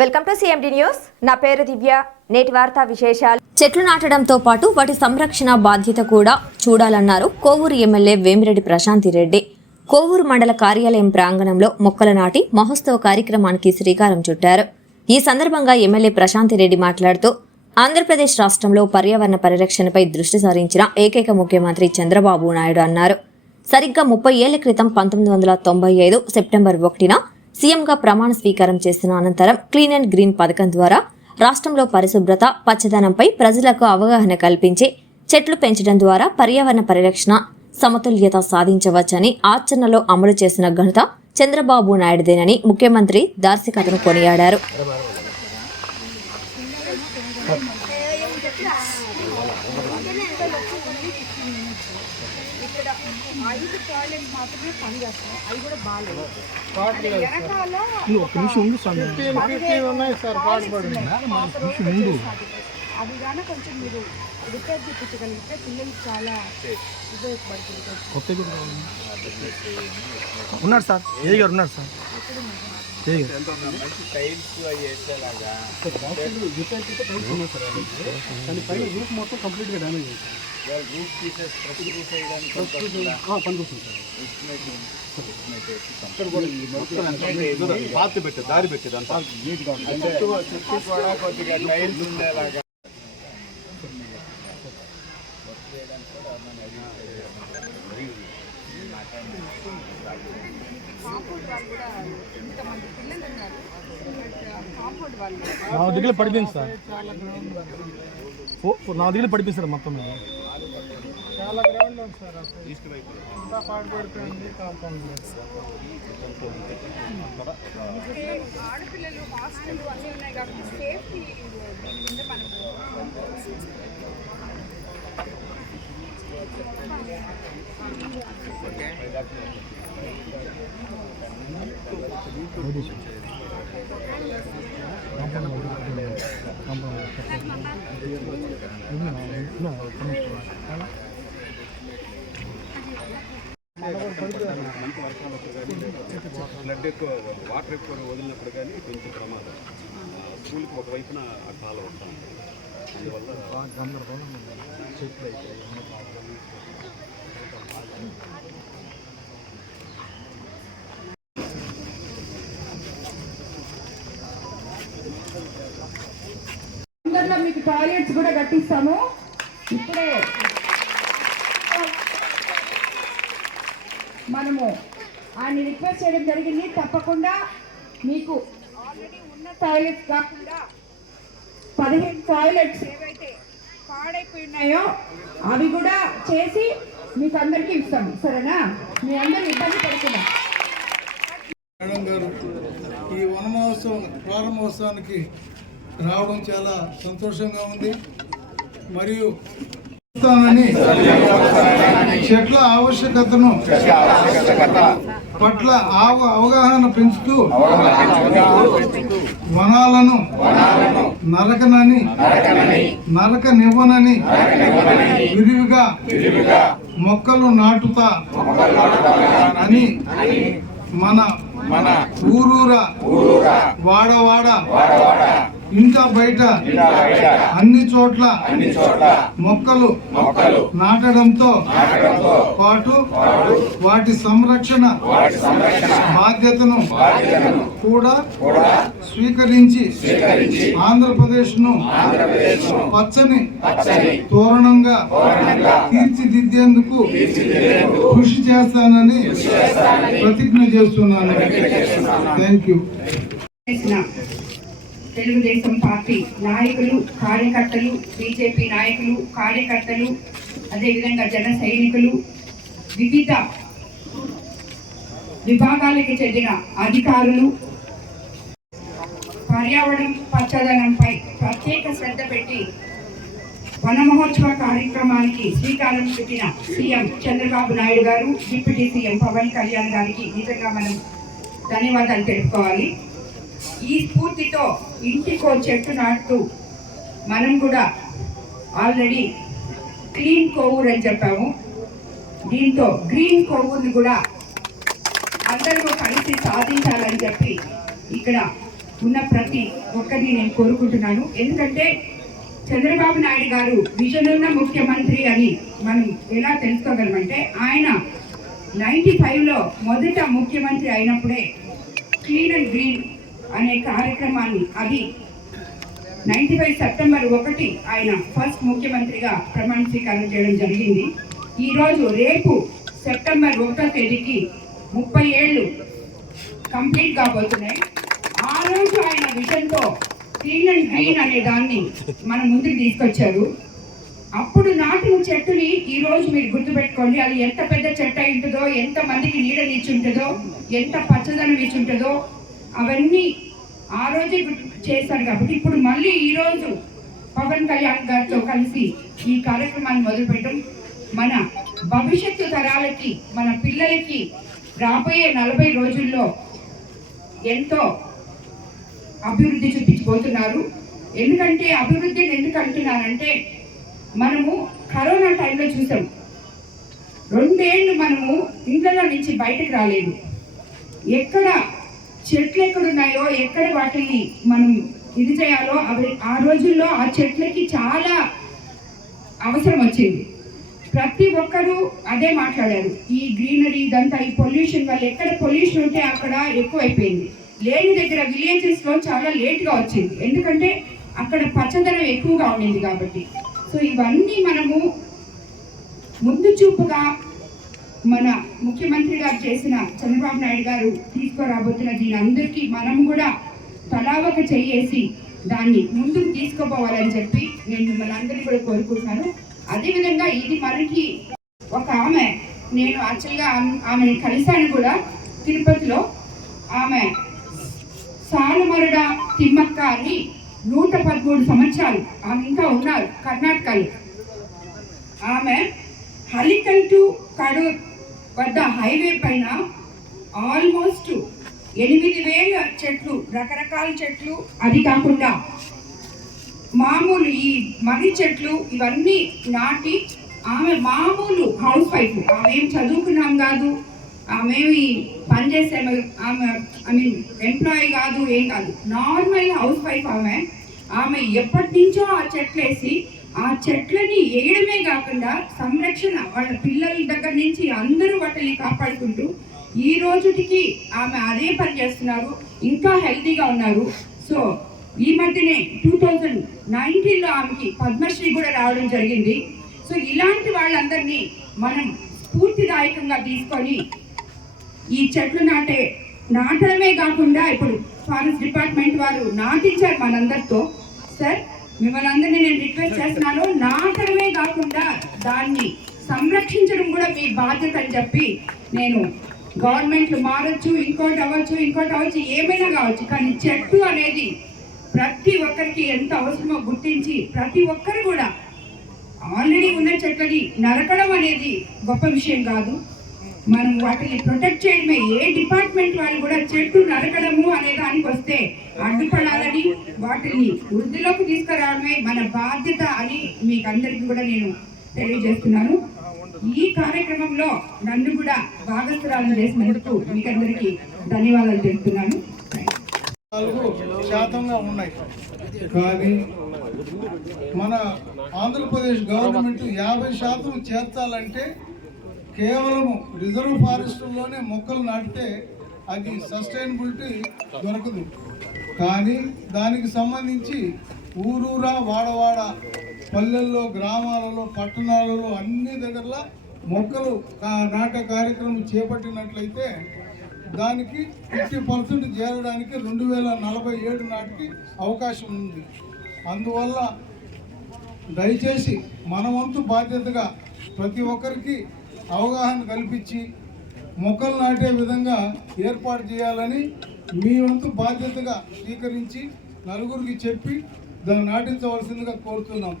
Welcome to CMD news నా పేరు దివ్య. నేటి వార్తా విశేషాలు. చెట్లు నాటడంతో పాటు వాటి సంరక్షణ బాధ్యత కూడా చూడాలన్నారు కోవూరు ఎమ్మెల్యే వేమిరెడ్డి ప్రశాంతి రెడ్డి. కోవూరు మండల కార్యాలయం ప్రాంగణంలో మొక్కలు నాటి మహోత్సవ కార్యక్రమానికి శ్రీకారం చుట్టారు. ఈ సందర్భంగా ఎమ్మెల్యే ప్రశాంతి రెడ్డి మాట్లాడుతూ ఆంధ్రప్రదేశ్ రాష్ట్రంలో పర్యావరణ పరిరక్షణపై దృష్టి సారించిన ఏకైక ముఖ్యమంత్రి చంద్రబాబు నాయుడు అన్నారు. సరిగ్గా ముప్పై ఏళ్ళ క్రితం పంతొమ్మిది వందల తొంభై ఐదు సెప్టెంబర్ ఒకటిన సీఎంగా ప్రమాణ స్వీకారం చేసిన అనంతరం క్లీన్ అండ్ గ్రీన్ పథకం ద్వారా రాష్ట్రంలో పరిశుభ్రత పచ్చదనంపై ప్రజలకు అవగాహన కల్పించి చెట్లు పెంచడం ద్వారా పర్యావరణ పరిరక్షణ సమతుల్యత సాధించవచ్చని ఆచరణలో అమలు చేసిన ఘనత చంద్రబాబు నాయుడుదేనని ముఖ్యమంత్రి దార్శికతను కొనియాడారు. నువ్వు ఒక నిమిషం ఉండు స్వామి ఉన్నాయి సార్. పాడుపడింది నిమిషం ఉండు అది కానీ కొంచెం మీరు రిపేర్ చేయించగలిగితే పిల్లలకి చాలా ఉపయోగపడుతుంది కొత్త కూడా కావాలి. ఉన్నాడు సార్. ఏ గారు ఉన్నాడు సార్ ఏ గారు కానీ పైన రూఫ్ మొత్తం కంప్లీట్గా డ్యామేజ్ అయింది పనికొస్తుంది సార్ పాతి పెట్టే దారి పెట్టే దాంట్లో చుట్టూ కూడా కొద్దిగా టైల్స్ ఉండేలాగా కాంపౌండ్ వాళ్ళు కూడా ఇంతమంది పిల్లలు ఉన్నారు బట్ కాంపౌండ్ వాళ్ళు నా దగ్గర పడిపోయింది సార్ ఓ, నా దగ్గర పడిపోయింది మొత్తం మీద చాలా గ్రౌండ్ ఉంది సార్ అంతా పాడుపడిపోయింది కాంపౌండ్ ఆడపిల్లలు హాస్టల్ అన్నీ ఉన్నాయి కాబట్టి సేఫ్టీ దీని మీద మనం మంచి వర్షాలప్పుడు కానీ ఫ్లడ్ ఎక్కువ వాటర్ ఎక్కువ వదిలినప్పుడు కానీ కొంచెం ప్రమాదం స్కూల్కి ఒకవైపున ఆ కాలం ఉంటాం అందువల్ల చెట్లు అయితే మీకు టాయిలెట్స్ కూడా కట్టిస్తాము. ఇప్పుడే మనము ఆయన రిక్వెస్ట్ చేయడం జరిగింది. తప్పకుండా మీకు ఆల్రెడీ ఉన్న టాయిలెట్స్ కాకుండా పదిహేను టాయిలెట్స్ ఏవైతే పాడైపోయి ఉన్నాయో అవి కూడా చేసి మీకు అందరికీ ఇస్తాము సరేనా? మీ అందరూ ఇబ్బంది పడకుండా. మేడం గారు ఈ వనమహోత్సవం ప్రారంభోత్సవానికి రావడం చాలా సంతోషంగా ఉంది. మరియు అని చెట్ల ఆవశ్యకతను పట్ల ఆవ అవగాహన పెంచుతూ వనాలను నరకనని నరకనివ్వనని విరివిగా మొక్కలు నాటుతా అని మన మన ఊరూరా వాడవాడ ఇంకా బయట అన్ని చోట్ల మొక్కలు నాటడంతో పాటు వాటి సంరక్షణ బాధ్యతను కూడా స్వీకరించి ఆంధ్రప్రదేశ్ను పచ్చని తోరణంగా తీర్చిదిద్దేందుకు కృషి చేస్తానని ప్రతిజ్ఞ చేస్తున్నాను. థ్యాంక్ యూ తెలుగుదేశం పార్టీ నాయకులు కార్యకర్తలు బీజేపీ నాయకులు కార్యకర్తలు అదేవిధంగా జన సైనికులు వివిధ విభాగాలకి చెందిన అధికారులు పర్యావరణం పచ్చదనంపై ప్రత్యేక శ్రద్ధ పెట్టి వన మహోత్సవ కార్యక్రమానికి శ్రీకారం చుట్టిన సీఎం చంద్రబాబు నాయుడు గారు డిప్యూటీ సీఎం పవన్ కళ్యాణ్ గారికి నిజంగా మనం ధన్యవాదాలు తెలుపుకోవాలి. ఈ స్ఫూర్తితో ఇంటికో చెట్టు నాటుతూ మనం కూడా ఆల్రెడీ క్లీన్ కోవూర్ అని చెప్పాము. దీంతో గ్రీన్ కోవూర్ని కూడా అందరూ కలిసి సాధించాలని చెప్పి ఇక్కడ ఉన్న ప్రతి ఒక్కరిని నేను కోరుకుంటున్నాను. ఎందుకంటే చంద్రబాబు నాయుడు గారు విజన్ ఉన్న ముఖ్యమంత్రి అని మనం ఎలా తెలుసుకోగలమంటే ఆయన నైంటీ ఫైవ్లో మొదట ముఖ్యమంత్రి అయినప్పుడే క్లీన్ అండ్ గ్రీన్ అనే కార్యక్రమాన్ని అది నైన్టీ ఫైవ్ సెప్టెంబర్ ఒకటి ఆయన ఫస్ట్ ముఖ్యమంత్రిగా ప్రమాణ స్వీకారం చేయడం జరిగింది. ఈరోజు రేపు సెప్టెంబర్ ఒకటో తేదీకి ముప్పై ఏళ్ళు కంప్లీట్ కాబోతున్నాయి. ఆ రోజు ఆయన విజన్తో క్లీన్ అండ్ గ్రీన్ అనే దాన్ని మన ముందుకు తీసుకొచ్చారు. అప్పుడు నాటిన చెట్టుని ఈ రోజు మీరు గుర్తుపెట్టుకోండి. అది ఎంత పెద్ద చెట్టు అయి ఉంటుందో ఎంత మందికి నీడనిచ్చి ఉంటుందో ఎంత పచ్చదనం ఇచ్చి ఉంటుందో అవన్నీ ఆ రోజే చేశారు కాబట్టి ఇప్పుడు మళ్ళీ ఈరోజు పవన్ కళ్యాణ్ గారితో కలిసి ఈ కార్యక్రమాన్ని మొదలుపెట్టడం. మన భవిష్యత్తు తరాలకి మన పిల్లలకి రాబోయే నలభై రోజుల్లో ఎంతో అభివృద్ధి చూపించిపోతున్నారు ఎందుకంటే అభివృద్ధిని ఎందుకు అంటున్నానంటే మనము కరోనా టైంలో చూసాం. రెండేళ్ళు మనము ఇంట్లో నుంచి బయటకు రాలేదు. ఎక్కడ చెట్లు ఎక్కడున్నాయో ఎక్కడ వాటిని మనం ఇది చేయాలో అవి ఆ రోజుల్లో ఆ చెట్లకి చాలా అవసరం వచ్చింది. ప్రతి ఒక్కరూ అదే మాట్లాడారు. ఈ గ్రీనరీ ఇదంతా ఈ పొల్యూషన్ వల్ల ఎక్కడ పొల్యూషన్ ఉంటే అక్కడ ఎక్కువైపోయింది. లేని దగ్గర విలేజెస్లో చాలా లేట్గా వచ్చింది. ఎందుకంటే అక్కడ పచ్చదనం ఎక్కువగా ఉండింది కాబట్టి. సో ఇవన్నీ మనము ముందు చూపుగా మన ముఖ్యమంత్రి గారు చేసిన చంద్రబాబు నాయుడు గారు తీసుకురాబోతున్న దీని అందరికీ మనం కూడా తలావక చేయేసి దాన్ని ముందుకు తీసుకుపోవాలని చెప్పి నేను మిమ్మల్ని అందరినీ కూడా కోరుకుంటున్నాను. అదేవిధంగా ఇది మనకి ఒక ఆమె నేను యాక్చువల్గా ఆమెని కలిశాను కూడా తిరుపతిలో. ఆమె సాలుమరుడ తిమ్మక్క అని నూట పదమూడు సంవత్సరాలు ఆమె ఇంకా ఉన్నారు కర్ణాటకలో. ఆమె హలికల్ టు కడూర్ వద్ద హైవే పైన ఆల్మోస్ట్ ఎనిమిది వేల చెట్లు రకరకాల చెట్లు అది కాకుండా మామూలు ఈ మర్రి చెట్లు ఇవన్నీ నాటి ఆమె మామూలు హౌస్ వైఫ్ ఆమె ఏం చదువుకున్నాం కాదు ఆమె పనిచేసే ఆమె ఐ మీన్ ఎంప్లాయీ కాదు ఏం కాదు. నార్మల్ హౌస్ వైఫ్ ఆమె ఆమె ఎప్పటి నుంచో ఆ చెట్లు వేసి ఆ చెట్లని వేయడమే కాకుండా సంరక్షణ వాళ్ళ పిల్లల దగ్గర నుంచి అందరూ వాటిని కాపాడుకుంటూ ఈ రోజుటికి ఆమె అదే పని చేస్తున్నారు ఇంకా హెల్తీగా ఉన్నారు. సో ఈ మధ్యనే టూ థౌజండ్ నైన్టీన్లో ఆమెకి పద్మశ్రీ కూడా రావడం జరిగింది. సో ఇలాంటి వాళ్ళందరినీ మనం స్ఫూర్తిదాయకంగా తీసుకొని ఈ చెట్లు నాటే నాటడమే కాకుండా ఇప్పుడు ఫారెస్ట్ డిపార్ట్మెంట్ వారు నాటించారు మనందరితో. సార్ మిమ్మల్ని అందరినీ నేను రిక్వెస్ట్ చేస్తున్నాను. నాటడమే కాకుండా దాన్ని సంరక్షించడం కూడా మీ బాధ్యత అని చెప్పి నేను గవర్నమెంట్లు మారచ్చు ఇంకోటి అవ్వచ్చు ఇంకోటి అవ్వచ్చు ఏమైనా కావచ్చు కానీ చెట్టు అనేది ప్రతి ఒక్కరికి ఎంత అవసరమో గుర్తించి ప్రతి ఒక్కరు కూడా ఆల్రెడీ ఉన్న చెట్లని నరకడం అనేది గొప్ప విషయం కాదు. మనం వాటిని ప్రొటెక్ట్ చేయడమే. ఏ డిపార్ట్మెంట్ వాళ్ళు కూడా చెట్టు నరకడము అనే దానికి వస్తే అడ్డుపడాలని వాటిని వృద్ధిలోకి తీసుకురావడమే మన బాధ్యత అని మీకు అందరికీ కూడా నేను తెలియజేస్తున్నాను. ఈ కార్యక్రమంలో నన్ను కూడా భాగస్వరాలను చేసినందుకు మీకు అందరికీ ధన్యవాదాలు తెలుపుతున్నాను. నాలుగు శాతంగా ఉన్నాయి. కానీ మన ఆంధ్రప్రదేశ్ గవర్నమెంట్ యాభై శాతం చేర్చాలంటే కేవలం రిజర్వ్ ఫారెస్ట్లోనే మొక్కలు నాటితే అది సస్టైనబిలిటీ దొరకదు. కానీ దానికి సంబంధించి ఊరూరా వాడవాడ పల్లెల్లో గ్రామాలలో పట్టణాలలో అన్ని దగ్గరలో మొక్కలు కా- నాటే కార్యక్రమం చేపట్టినట్లయితే దానికి ఫిఫ్టీ పర్సెంట్ చేరడానికి రెండు వేల నలభై ఏడు నాటికి అవకాశం ఉంది. అందువల్ల దయచేసి మనవంతు బాధ్యతగా ప్రతి ఒక్కరికి అవగాహన కల్పించి మొక్కలు నాటే విధంగా ఏర్పాటు చేయాలని మీ వంతు బాధ్యతగా స్వీకరించి నలుగురికి చెప్పి దాన్ని నాటించవలసిందిగా కోరుతున్నాం.